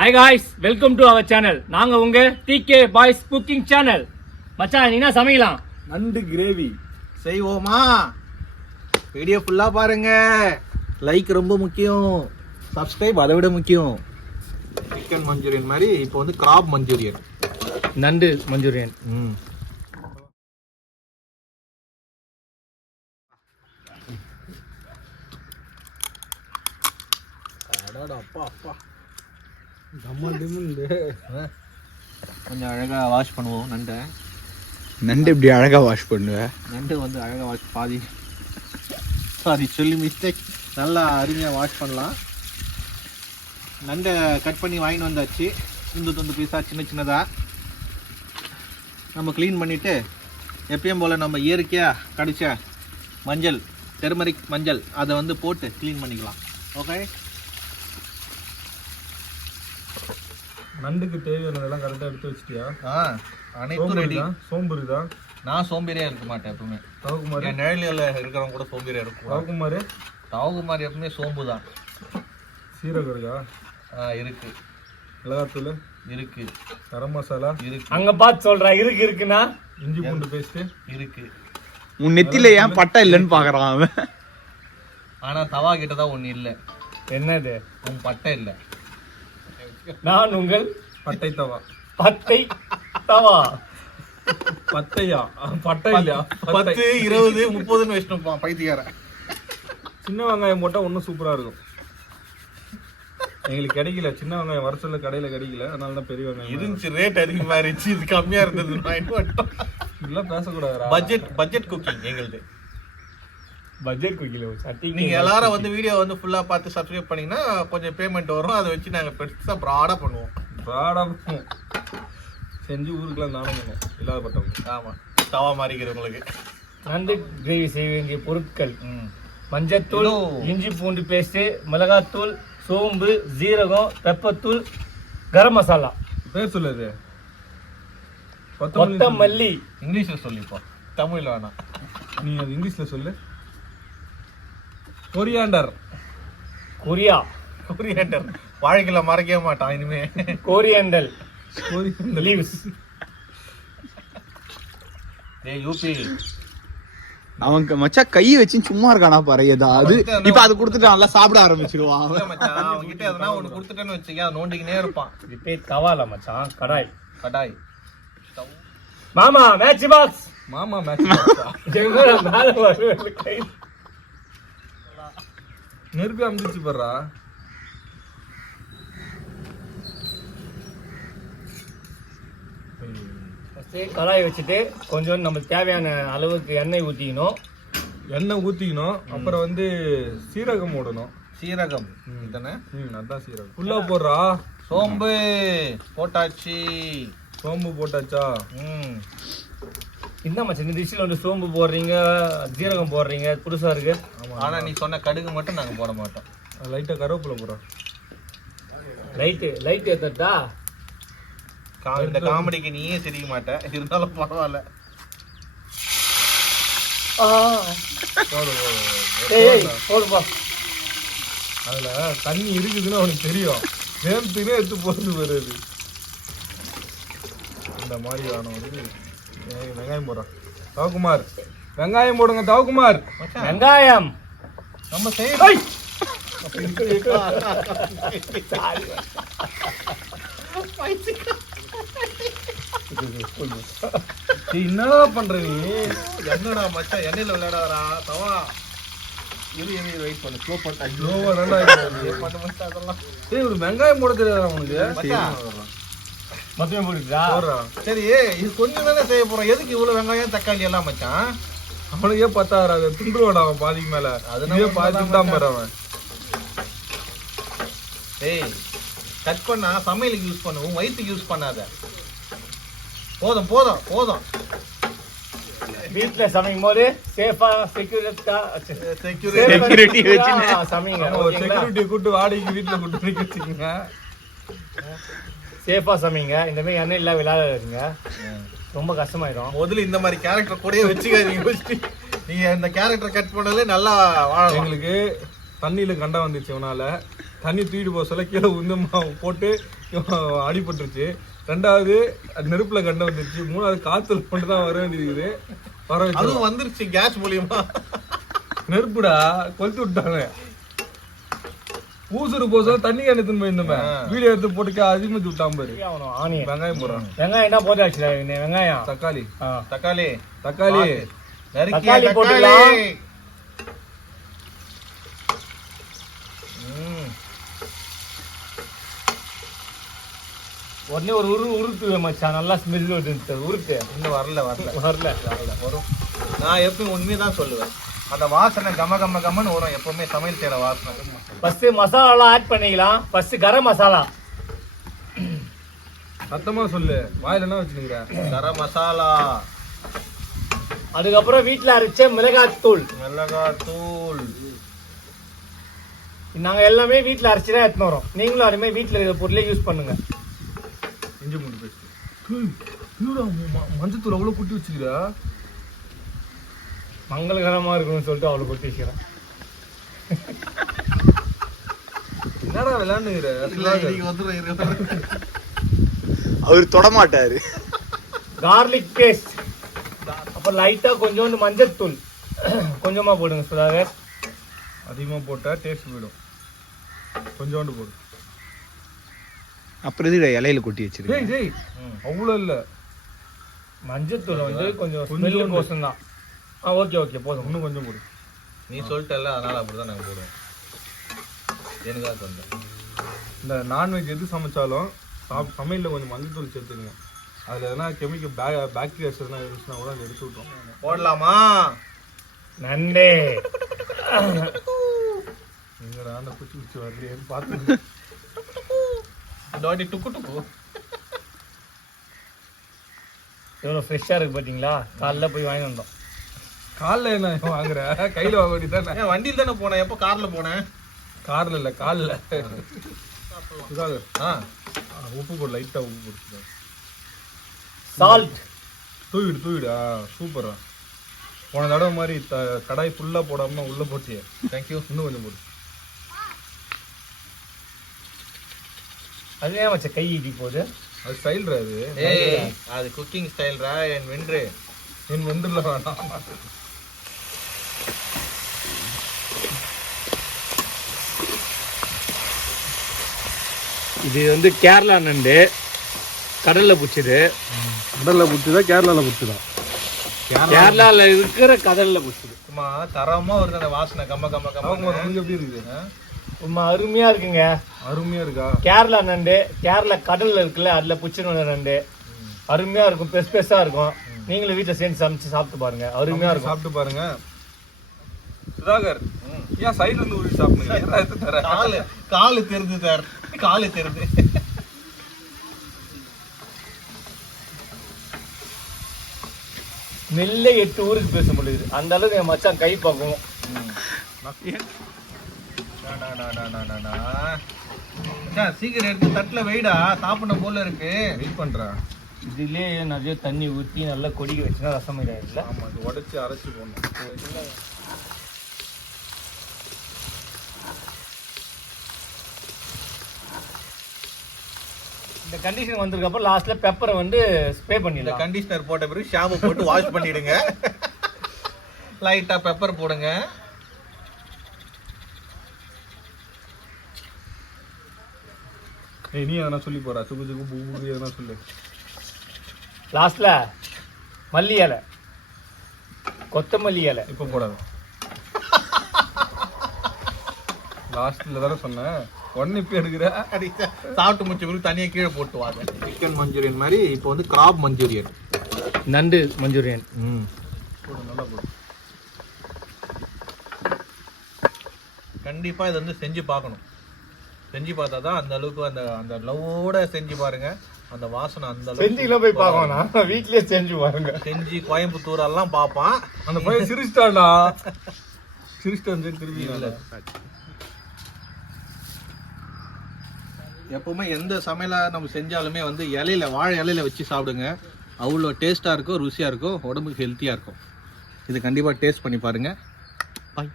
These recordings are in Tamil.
Hi guys, welcome to our channel. நாங்க உங்க டிகே பாய்ஸ் குக்கிங் சேனல். மச்சான், நீ என்ன சமைக்கலாம்? நண்டு கிரேவி செய்வோமா? வீடியோ ஃபுல்லா பாருங்க. லைக் ரொம்ப முக்கியம், சப்ஸ்கிரைப் அதை விட முக்கியம். சிக்கன் மஞ்சூரியன் மாதிரி இப்போ வந்து கிராப் மஞ்சூரியன், நண்டு மஞ்சூரியன். அப்பா அப்பா கொஞ்சம் அழகா வாஷ் பண்ணுவோம் நண்டை. நண்டு இப்படி அழகா வாஷ் பண்ணுவேன். நண்டு வந்து அழகா வாஷ் பாதி சொல்லி மிஸ்டேக். நல்லா அருமையாக வாஷ் பண்ணலாம். நண்டை கட் பண்ணி வாங்கிட்டு வந்தாச்சு. துண்டு பீஸாக சின்னதாக நம்ம க்ளீன் பண்ணிவிட்டு எப்பயும் போல் நம்ம இயற்கையாக கடிச்ச மஞ்சள், டெர்மரிக் மஞ்சள், அதை வந்து போட்டு க்ளீன் பண்ணிக்கலாம். ஓகே, நண்டுக்கு தேவையானதெல்லாம் கரெக்டாக எடுத்து வச்சிட்டியா? அனைத்தும் ரெடி. சோம்பு தான். நான் சோம்பேறியா இருக்க மாட்டேன் எப்பவுமே. தவக்குமார் என் நிழலில் இருக்கிறவங்க கூட சோம்பேறியா இருக்கும். தவக்குமார் எப்பவுமே சோம்பு தான். சீரகம் இருக்கா? இருக்கு. மிளகாத்தூள் இருக்கு. கரம் மசாலா இருக்கு. அங்க பார்த்து சொல்றா. இருக்குன்னா இஞ்சி பூண்டு பேஸ்ட் இருக்கு. உன் நெத்தில ஏன் பட்டை இல்லைன்னு பாக்குறான் அவன். ஆனா தவா கிட்டதான் ஒண்ணு இல்லை. என்னது? உன் பட்டை இல்லை. நான் உங்கள் பட்டை தவா. பட்டை தவா. பட்டையா? பட்டை இல்லையா? 10, 20, 30 வச்சுப்பான் பைத்தியார. சின்ன வெங்காயம் போட்டா ஒன்னும் சூப்பரா இருக்கும். எங்களுக்கு கிடைக்கல, சின்ன வெங்காயம் வர சொல்ல கடையில கிடைக்கல, அதனால தான் பெரிய வெங்காயம் இருந்துச்சு. ரேட் அதிகமா இருந்துச்சு, இது கம்மியா இருந்தது. இதெல்லாம் பேசக்கூடாது. பட்ஜெட் குக்கிங் எங்களுது. பட்ஜெட் குக்கில சட்டி. நீங்க எல்லாரும் வந்து வீடியோ வந்து ஃபுல்லா பார்த்து சப்ஸ்கிரைப் பண்ணீங்கன்னா கொஞ்சம் பேமெண்ட் வரும். அதை வச்சு நாங்க பெருசா ப்ராடா பண்ணுவோம். செஞ்சு ஊருக்குலாம் தானம் பண்ணுவோம் இல்லாதப்பட்டவங்க. ஆமா, தவா மாறிக்கிறவங்களுக்கு. நண்டு கிரேவி செய்ய வேண்டிய பொருட்கள்: மஞ்சத்தூள், இஞ்சி பூண்டு பேஸ்ட், மிளகாத்தூள், சோம்பு, ஜீரகம், பெப்பத்தூள், கரம் மசாலா. பேர் சொல்லுது கொத்தமல்லி. இங்கிலீஷ்ல சொல்லிப்போம், தமிழ்ல வேணாம். நீ அது இங்கிலீஷ்ல சொல்லு. கொரியாண்டர். கொரியாண்டர் வாழ்க்கையில மறக்கவே மாட்டான் இனிமே. Coriander leaves. ஏய் யூபி, அவங்க மச்சா கை வச்சு சும்மா இருக்கானா பாரு. ஏதாவது இப்ப அது கொடுத்துட்டு நல்லா சாப்பிட ஆரம்பிச்சிருவான் அவன். அவங்க கிட்ட எதனா ஒண்ணு கொடுத்துட்டேன்னு வச்சுக்க, அதை நோண்டிக்கினே இருப்பான். இப்போ தவால மச்சான், கடாய். மாமா மேட்ச் பாக்ஸ். நெருப்பி அமைச்சு போடுறா. கடாய் வச்சுட்டு கொஞ்சம் நம்ம தேவையான அளவுக்கு எண்ணெய் ஊற்றிக்கணும். அப்புறம் வந்து சீரகம் போடணும். சீரகம் தானே? அதான் சீரகம். ஃபுல்லா போடுறா. சோம்பு போட்டாச்சு. சோம்பு போட்டாச்சா? இந்த மச்சான் இந்த டிஷ்ல வந்து சோம்பு போடுறீங்க, ஜீரகம் போடுறீங்க, புதுசா இருக்கு. ஆனா நீ சொன்ன கடுகு மட்டும் நாங்க போட மாட்டோம். லைட்டா கருவேப்பிலை போடுறோம். லைட் ஏத்தட்டா? இந்த காமெடிக்கு நீயே சிரிக்க மாட்ட, இருந்தாலும் பரவாயில்ல. போடுப்பா. அதுல தண்ணி இருக்குதுன்னு அவனுக்கு தெரியும். வேம்புனே எடுத்து போட்டு வருது. இந்த மாதிரி ஆன வந்து வெங்காயம் போடுறான். தவக்குமார் வெங்காயம் போடுங்க. தவக்குமார் வெங்காயம் நம்ம செய்ய என்னடா பண்ற நீ? என்னடா மச்சான் எண்ணெயில விளையாடாதா தவா. இரு வெயிட் பண்ணு. ஸ்லோ பண்ண. அதெல்லாம் ஒரு வெங்காயம் போட தெரியாதா அவனுக்கு? மொத்தமே போடுறா. சரி, இது கொஞ்சம் தானே செய்ய போறோம். எதுக்கு இவ்வளவு வெங்காயம் தக்காளி எல்லாம் மச்சான்? அவனுக்கே பத்தாயிரம் துண்டுவாடா அவன் பாதிக்கு மேல. அதுவே பாதிக்கு தான் பாரு அவன். ஏய், கட் பண்ணா சமையலுக்கு யூஸ் பண்ணு, உன் வயிற்றுக்கு யூஸ் பண்ணாத. போதும். வீட்டுல சமைக்கும் போது சேஃபா செக்யூரிட்டி வச்சு சமைங்க. ஒரு செக்யூரிட்டி கூட்டு வாடகைக்கு வீட்டுல கூட்டு நிக்க வச்சுக்கோங்க. சேஃபா சமைங்க. இந்த மாதிரி எண்ணெய் இல்ல விளையாடுங்க, ரொம்ப கஷ்டமாயிடும். முதல்ல இந்த மாதிரி கேரக்டர் கூடயே வச்சுக்காதீங்க. நீங்க இந்த கேரக்டர் கட் பண்ணாலே நல்லா வாழலாம். எங்களுக்கு தண்ணியில கண்டா வந்துச்சு இவனால. தண்ணி தூக்கிட்டு போக சொல்ல கீழே உந்து போட்டு அடிபட்டுருச்சு. ரெண்டாவது நெருப்புல கண்ட வந்துருச்சு. மூணாவது காத்துல மட்டும் தான் வர வேண்டியிருக்குது. வர அதுவும் வந்துருச்சு கேஸ் மூலியமா. நெருப்புடா கொளுத்து விட்டாங்க. ஊசுறு போச தண்ணி கிணத்துன்னு போயிருந்தோமே, வீடியோ எடுத்து போட்டுக்க அதிகமாக விட்டாம பாரு. ஆனியன் வெங்காயம் போடுறான். வெங்காயம் என்ன போட்டாச்சு? வெங்காயம், தக்காளி தக்காளி தக்காளி தக்காளி போட்டுக்கலாம். உடனே ஒரு உருட்டு மச்சான், நல்லா ஸ்மெல் வருது. உருட்டு இன்னும் வரல வரும். நான் எப்பவும் உண்மைதான் சொல்லுவேன். அந்த வாசனை கம்மன்னு வரும் எப்பவுமே சமையல் செய்யற வாசனை. ஃபர்ஸ்ட் மசாலாலாம் ஆட் பண்ணிக்கலாம். ஃபர்ஸ்ட் கரம் மசாலா. சத்தமா சொல்லு, வாயில என்ன வச்சுக்கிறேன்? கரம் மசாலா, அதுக்கப்புறம் வீட்டுல அரைச்ச மிளகாத்தூள். நாங்க எல்லாமே வீட்டுல அரைச்சுதான் எடுத்துன்னு வரோம். நீங்களும் அதுமே வீட்டுல இருக்கிற பொருளே யூஸ் பண்ணுங்க. இஞ்சி பூண்டு பேஸ்ட். மஞ்சத்தூள் அவ்வளவு குட்டி வச்சுக்கிறா. மங்களகரமா இருக்கும்னு சொல்லிட்டு அவ்வளவு கொட்டி வச்சுக்கிறேன். என்னடா விளையாண்டுங்கிற? அவரு தொடமாட்டாரு. கார்லிக் பேஸ்ட், அப்புறம் லைட்டா கொஞ்சோண்டு மஞ்சத்தூள் கொஞ்சமா போடுங்க சுதாகர். அதிகமா போட்டா டேஸ்ட் போயிடும். கொஞ்சோண்டு போடு. அப்புறம் இது இலையில கொட்டி வச்சிருக்கேன். ஜெய் அவ்வளோ இல்ல, மஞ்சத்தூள் வந்து கொஞ்சம் ஸ்மெல்லு கோசம் தான். ஓகே போதும். இன்னும் கொஞ்சம் போடு. நீ சொல்லிட்டல, அதனால அப்படிதான் நாங்க போடுவோம். எனக்கா சொன்னேன். இந்த நான்வெஜ் எது சமைச்சாலும் சமையலில் கொஞ்சம் மஞ்சத்தூள் சேர்த்துங்க. அதில் எதனா கெமிக்கல் பாக்டீரியாஸ் எதனா இருந்துச்சுன்னா கூட அதை எடுத்து விட்டோம். போடலாமா? நன்றே. எங்கடா அந்த குச்சி வரலையேன்னு பார்த்து டாடி டுக்கு எவ்வளோ ஃப்ரெஷ்ஷாக இருக்கு பார்த்தீங்களா? காலைல போய் வாங்கி வந்தோம். காலில் என்ன வாங்குற? கையில் வாங்க வேண்டியதானே. வண்டியில் தானே போனேன். எப்போ கார்ல போனேன்? காரில் இல்லை, காலில். உப்பு போடு, லைட்டாக உப்பு போட்டு. சால்ட் தூவிடு. சூப்பரா. போன தடவை மாதிரி கடாய் ஃபுல்லாக போடாமல் உள்ளே போட்டியே. தேங்க்யூ. இன்னும் கொஞ்சம் போடு. அது ஏன் வச்ச கை இடி போகுது? அது ஸ்டைல்ரா. அது அது குக்கிங் ஸ்டைல்ரா. என் வென்றுல வேணாம். இது வந்து கேரளா நண்டு, கடல்ல பிடிச்சது. கடல்ல பிடிச்சதா கேரளால பிடிச்சதா? கேரளால இருக்கிற கடல்ல பிடிச்சது. சும்மா தரமா வருது அந்த வாசனை. கொஞ்சம் எப்படி இருக்குது? ரொம்ப அருமையா இருக்குங்க. அருமையா இருக்கா? கேரளா நண்டு, கேரளா கடல்ல இருக்குல்ல, அதுல பிடிச்ச நண்டு அருமையா இருக்கும். பெருசா இருக்கும். நீங்களும் வீட்டுல சேர்ந்து சமைச்சு சாப்பிட்டு பாருங்க, அருமையா இருக்கும். சாப்பிட்டு பாருங்க. சுதாகர், ஏன் சைடுல இருந்து ஊறி சாப்பிடுங்க? காலு தெரிஞ்சு சார், காலு தெரிஞ்சு. நெல்லை 8 ஊருக்கு பேச முடியுது. அந்த அளவுக்கு என் மச்சான் கை பார்க்கும். சீக்கிரம் எடுத்து தட்டுல வெயிடா, சாப்பிட போல இருக்கு. வெயிட் பண்றேன். இதுலயே நிறைய தண்ணி ஊற்றி நல்லா கொதிக்க வச்சுன்னா ரசம் இதாயிடல. ஆமா, இது உடைச்சு அரைச்சு போடணும். இந்த கண்டிஷன் வந்ததுக்கு அப்புறம் லாஸ்ட்ல பெப்பரை வந்து ஸ்ப்ரே இந்த பண்ணிடலாம். கண்டிஷனர் போட்ட பிறகு ஷாம்பு போட்டு வாஷ் பண்ணிடுங்க. லைட்டா பெப்பர் போடுங்க. நீ எதனா சொல்லி போறா? சுகு பூ எதனா சொல்லு. லாஸ்ட்ல மல்லி இலை, கொத்தமல்லி இலை. இப்ப போடாது. லாஸ்ட்ல தானே சொன்னேன். ஒன்னு இப்ப எடுக்கிற. சாப்பிட்டு முடிச்ச பிறகு தனியா கீழே போட்டு வாங்க. சிக்கன் மஞ்சூரியன் மாதிரி இப்போ வந்து கிராப் மஞ்சூரியன், நண்டு மஞ்சூரியன். போடு, நல்லா போடு. கண்டிப்பா இதை வந்து செஞ்சு பார்க்கணும். செஞ்சு பார்த்தா தான் அந்த அளவுக்கு அந்த அந்த லவ்வோட செஞ்சு பாருங்க. அந்த வாசனை அந்த அளவுக்கு செஞ்சுலாம் போய் பார்க்கணும். வீட்லயே செஞ்சு பாருங்க. செஞ்சு கோயம்புத்தூர் எல்லாம் பார்ப்பான். அந்த பையன் சிரிச்சிட்டான்டா. சிரிச்சிட்டான் திரும்பி. எப்பவுமே எந்த சமையலா நம்ம செஞ்சாலுமே வந்து இலையில, வாழை இலையில வச்சு சாப்பிடுங்க. அவ்வளோ டேஸ்டா இருக்கும், ருசியா இருக்கும், உடம்புக்கு ஹெல்த்தியா இருக்கும். இது கண்டிப்பா டேஸ்ட் பண்ணி பாருங்க. பாய்.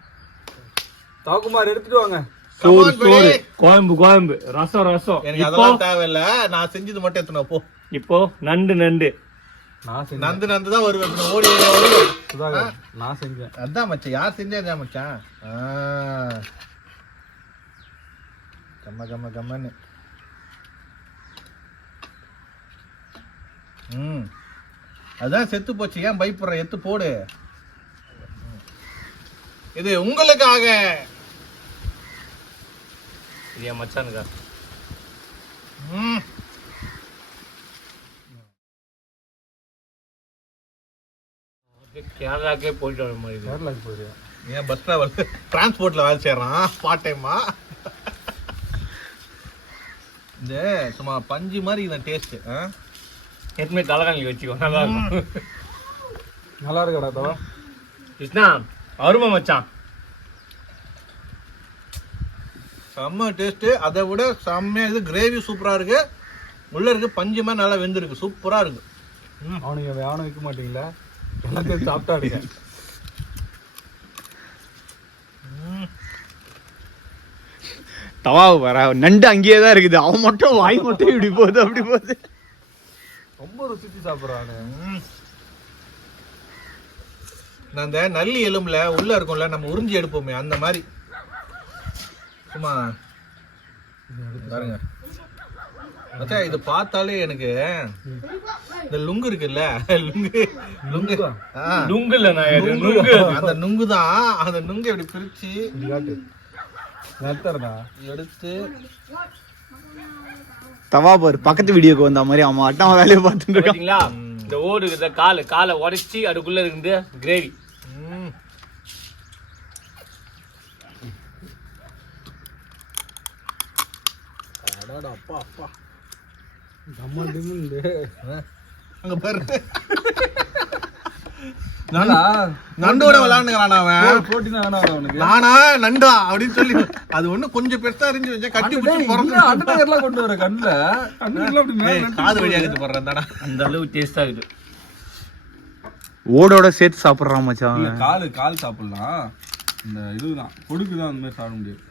தவக்குமார் எடுத்துட்டு வாங்க. சோறு சோறு குழம்பு ரசம் எனக்கு அதெல்லாம் தேவையில்ல, நான் செஞ்சது மட்டும் எத்தனை போ. இப்போ நண்டு நந்து தான் வருவேன், ஓடி வருவேன். சுதாகர், நான் செஞ்சேன். அதான் மச்சான், யார் செஞ்சா மச்சான். கம்மன்னு. அதான் செத்து போச்சு, ஏன் பயப்படுற, எத்து போடு. இது உங்களுக்காக. இது என் மச்சானுக்கா. கேரளாக்கே போயிட்டு வர மாதிரி. கேரளாக்கு போறியா? ஏன் பஸ் டிராவல் டிரான்ஸ்போர்ட்ல வேலை செய்யறான் பார்ட் டைமா. இந்த சும்மா பஞ்சு மாதிரி இந்த டேஸ்ட். எதுவுமே தலைகாணி வச்சுக்கோ, நல்லா இருக்கும். நல்லா இருக்கடா தவா. கிருஷ்ணா அருமை மச்சான், செம்ம டேஸ்ட். அதை விட செம்மையா இது கிரேவி சூப்பரா இருக்கு. உள்ள இருக்கு பஞ்சு மாதிரி நல்லா வெந்திருக்கு, சூப்பரா இருக்கு. அவனுக்கு யானை வைக்க மாட்டீங்களா? எல்லாத்தையும் சாப்பிட்டாடுங்க. தவா வர நண்டு அங்கேயே தான் இருக்குது, அவன் மட்டும் வாய் மட்டும் இப்படி போகுது அப்படி போகுது. ரொம்ப ருசிச்சு சாப்பிட்றானு. நான் அந்த நல்லி எலும்புல உள்ள இருக்கும்ல, நம்ம உறிஞ்சி எடுப்போமே அந்த மாதிரி. சும்மா பாருங்க மச்சா, இது பார்த்தாலே எனக்கு இந்த லுங்கு இருக்குல்ல, நுங்குல அந்த நுங்கு தான். அந்த நுங்கு இப்படி பிரிச்சு எடுத்து தவா பாரு, பக்கத்து வீடியோக்கு வந்த மாதிரி அவன் அட்டம் வேலையை பார்த்துட்டு இருக்கான். இந்த ஓடு காலை உடைச்சி அதுக்குள்ள இருந்து கிரேவி. அப்பா அப்பா அங்க பாரு, நண்டோட விளையாண்டுக்கிறான் அவன். போட்டினா அவனுக்கு நானா நண்டா அப்படின்னு சொல்லி அது ஒண்ணு கொஞ்சம் பெருசா இருந்து வச்சா கட்டி பிடிச்சி கொண்டு வர கண்ணுல காது வழியாக போடுறேன் தானே. அந்த அளவு டேஸ்டா இருக்குது. ஓடோட சேர்த்து சாப்பிடுறான் மச்சான். கால் சாப்பிடலாம், இந்த இதுதான் கொடுக்குதான் அந்த மாதிரி சாப்பிட முடியாது.